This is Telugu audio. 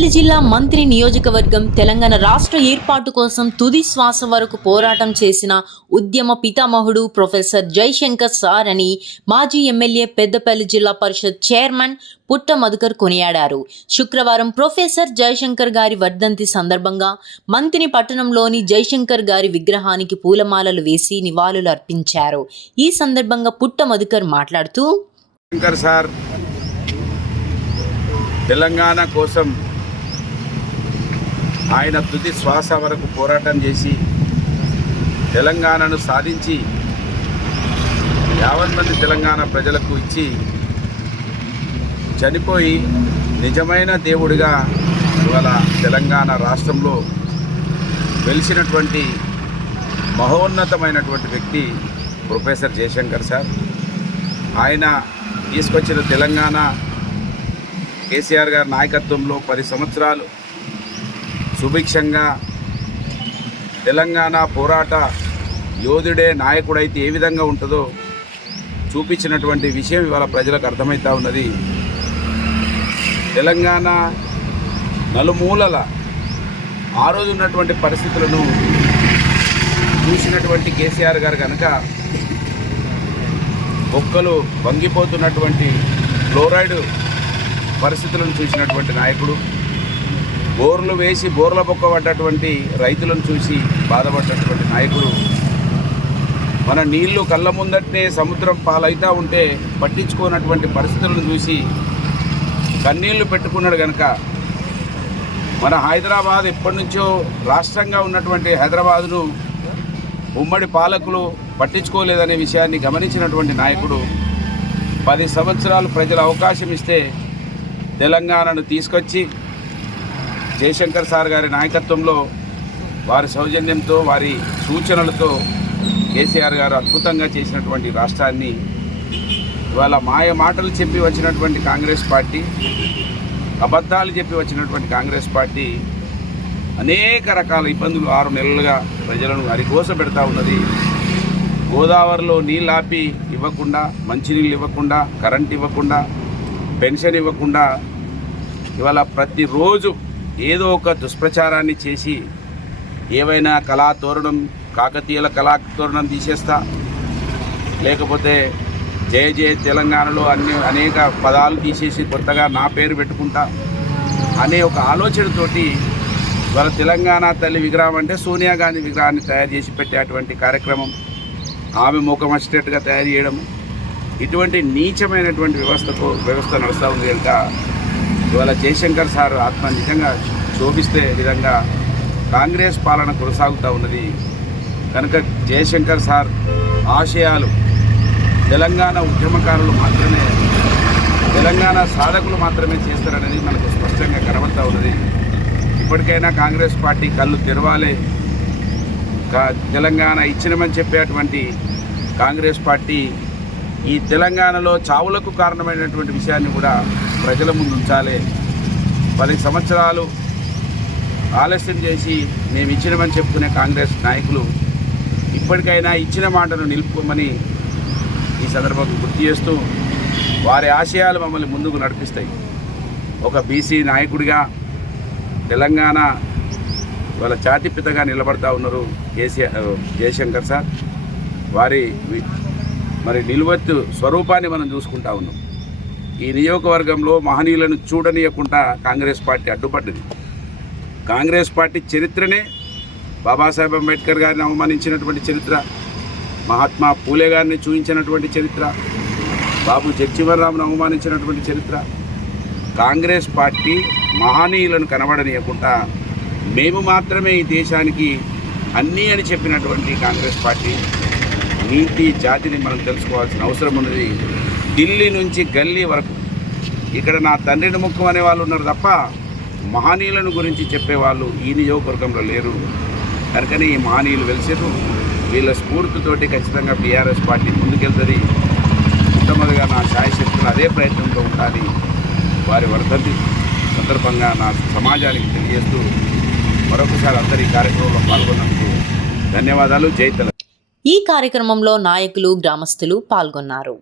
పెద్దపల్లి జిల్లా మంత్రి నియోజకవర్గం తెలంగాణ రాష్ట్ర ఏర్పాటు కోసం తుది శ్వాస వరకు పోరాటం చేసిన ఉద్యమ పితామహుడు ప్రొఫెసర్ జయశంకర్ సార్ అని మాజీ ఎమ్మెల్యే పెద్దపల్లి జిల్లా పరిషత్ చైర్మన్ పుట్ట మధుకర్ కొనియాడారు. శుక్రవారం ప్రొఫెసర్ జయశంకర్ గారి వర్ధంతి సందర్భంగా మంత్రి పట్టణంలోని జయశంకర్ గారి విగ్రహానికి పూలమాలలు వేసి నివాళులు అర్పించారు. ఈ సందర్భంగా పుట్ట మధుకర్ మాట్లాడుతూ, తెలంగాణ కోసం ఆయన తుది శ్వాస వరకు పోరాటం చేసి తెలంగాణను సాధించి 50 మంది తెలంగాణ ప్రజలకు ఇచ్చి చనిపోయి నిజమైన దేవుడిగా ఇవాళ తెలంగాణ రాష్ట్రంలో వెలిసినటువంటి మహోన్నతమైనటువంటి వ్యక్తి ప్రొఫెసర్ జయశంకర్ సార్. ఆయన తీసుకొచ్చిన తెలంగాణ కేసీఆర్ గారి నాయకత్వంలో 10 సంవత్సరాలు సుభిక్షంగా తెలంగాణ పోరాట యోధుడే నాయకుడైతే ఏ విధంగా ఉంటుందో చూపించినటువంటి విషయం ఇవాళ ప్రజలకు అర్థమవుతూ ఉన్నది. తెలంగాణ నలుమూలల ఆ రోజు ఉన్నటువంటి పరిస్థితులను చూసినటువంటి కేసీఆర్ గారు కనుక ఒక్కలు వంగిపోతున్నటువంటి ఫ్లోరైడ్ పరిస్థితులను చూసినటువంటి నాయకుడు, బోర్లు వేసి బోర్ల బొక్కబడ్డటువంటి రైతులను చూసి బాధపడ్డటువంటి నాయకుడు, మన నీళ్లు కళ్ళ ముందటనే సముద్రం పాలైతా ఉంటే పట్టించుకోనటువంటి పరిస్థితులను చూసి కన్నీళ్లు పెట్టుకున్నాడు కనుక మన హైదరాబాద్ ఎప్పటి నుంచో రాష్ట్రంగా ఉన్నటువంటి హైదరాబాదును ఉమ్మడి పాలకులు పట్టించుకోలేదనే విషయాన్ని గమనించినటువంటి నాయకుడు 10 సంవత్సరాలు ప్రజలు అవకాశం ఇస్తే తెలంగాణను తీసుకొచ్చి జయశంకర్ సార్ గారి నాయకత్వంలో వారి సౌజన్యంతో వారి సూచనలతో కేసీఆర్ గారు అద్భుతంగా చేసినటువంటి రాష్ట్రాన్ని ఇవాళ మాయ మాటలు చెప్పి వచ్చినటువంటి కాంగ్రెస్ పార్టీ, అబద్ధాలు చెప్పి వచ్చినటువంటి కాంగ్రెస్ పార్టీ అనేక రకాల ఇబ్బందులు 6 నెలలుగా ప్రజలను అరిగోస పెడతా ఉన్నది. గోదావరిలో నీళ్ళు ఆపి ఇవ్వకుండా, మంచినీళ్ళు ఇవ్వకుండా, కరెంట్ ఇవ్వకుండా, పెన్షన్ ఇవ్వకుండా ఇవాళ ప్రతిరోజు ఏదో ఒక దుష్ప్రచారాన్ని చేసి ఏవైనా కళాతోరణం, కాకతీయుల కళాతోరణం తీసేస్తా, లేకపోతే జయ జయ తెలంగాణలో అనేక పదాలు తీసేసి కొత్తగా నా పేరు పెట్టుకుంటా అనే ఒక ఆలోచనతోటి ఇవాళ తెలంగాణ తల్లి విగ్రహం అంటే సోనియా గాంధీ విగ్రహాన్ని తయారు చేసి పెట్టేటువంటి కార్యక్రమం, ఆమె ముఖం వచ్చేటట్టుగా తయారు చేయడం, ఇటువంటి నీచమైనటువంటి వ్యవస్థ నడుస్తూ ఉంది కనుక ఇవాళ జయశంకర్ సార్ ఆత్మ నిజంగా శోభిస్తే విధంగా కాంగ్రెస్ పాలన కొనసాగుతూ ఉన్నది కనుక జయశంకర్ సార్ ఆశయాలు తెలంగాణ ఉద్యమకారులు మాత్రమే, తెలంగాణ సాధకులు మాత్రమే చేస్తారనేది మనకు స్పష్టంగా కనబడుతూ ఉన్నది. ఇప్పటికైనా కాంగ్రెస్ పార్టీ కళ్ళు తెరవాలి. తెలంగాణ ఇచ్చినమని చెప్పేటువంటి కాంగ్రెస్ పార్టీ ఈ తెలంగాణలో చావులకు కారణమైనటువంటి విషయాన్ని కూడా ప్రజల ముందు ఉంచాలి. 10 సంవత్సరాలు ఆలస్యం చేసి మేము ఇచ్చినమని చెప్పుకునే కాంగ్రెస్ నాయకులు ఇప్పటికైనా ఇచ్చిన మాటను నిలుపుకోమని ఈ సందర్భంగా గుర్తు చేస్తూ వారి ఆశయాలు మమ్మల్ని ముందుకు నడిపిస్తాయి. ఒక బీసీ నాయకుడిగా తెలంగాణ వాళ్ళ జాతిపితగా నిలబడతా ఉన్నారు జయశంకర్ సార్. వారి నిలువెత్తు స్వరూపాన్ని మనం చూసుకుంటా ఉన్నాం. ఈ నియోజకవర్గంలో మహనీయులను చూడనీయకుండా కాంగ్రెస్ పార్టీ అడ్డుపడ్డది. కాంగ్రెస్ పార్టీ చరిత్రనే బాబాసాహెబ్ అంబేద్కర్ గారిని అవమానించినటువంటి చరిత్ర, మహాత్మా పూలే గారిని చూపించినటువంటి చరిత్ర, బాబు జగజీవన్రామ్ను అవమానించినటువంటి చరిత్ర. కాంగ్రెస్ పార్టీ మహనీయులను కనబడనీయకుండా మేము మాత్రమే ఈ దేశానికి అన్నీ అని చెప్పినటువంటి కాంగ్రెస్ పార్టీ నీతి జాతిని మనం తెలుసుకోవాల్సిన అవసరం ఉన్నది. ఢిల్లీ నుంచి గల్లీ వరకు ఇక్కడ నా తండ్రిని ముఖ్యం అనే వాళ్ళు ఉన్నారు తప్ప మహనీయులను గురించి చెప్పేవాళ్ళు ఈ నియోజకవర్గంలో లేరు. కనుకనే ఈ మహనీయులు వెలిసారు. వీళ్ళ స్ఫూర్తితోటి ఖచ్చితంగా బీఆర్ఎస్ పార్టీ ముందుకెళ్తుంది. మొట్టమొదటిగా నా శాయశక్తులు అదే ప్రయత్నంతో ఉండాలి. వారి వర్ధంతి సందర్భంగా నా సమాజానికి తెలియజేస్తూ మరొకసారి అందరి కార్యక్రమంలో పాల్గొన్నందుకు ధన్యవాదాలు. జై తెలంగాణ. ఈ కార్యక్రమంలో నాయకులు, గ్రామస్తులు పాల్గొన్నారు.